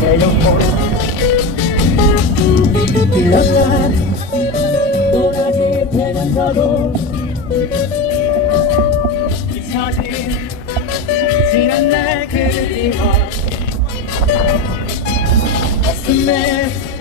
내 영혼을 흘러간 또다시 되면서도 잊혀진 지난 날 그리워 가슴에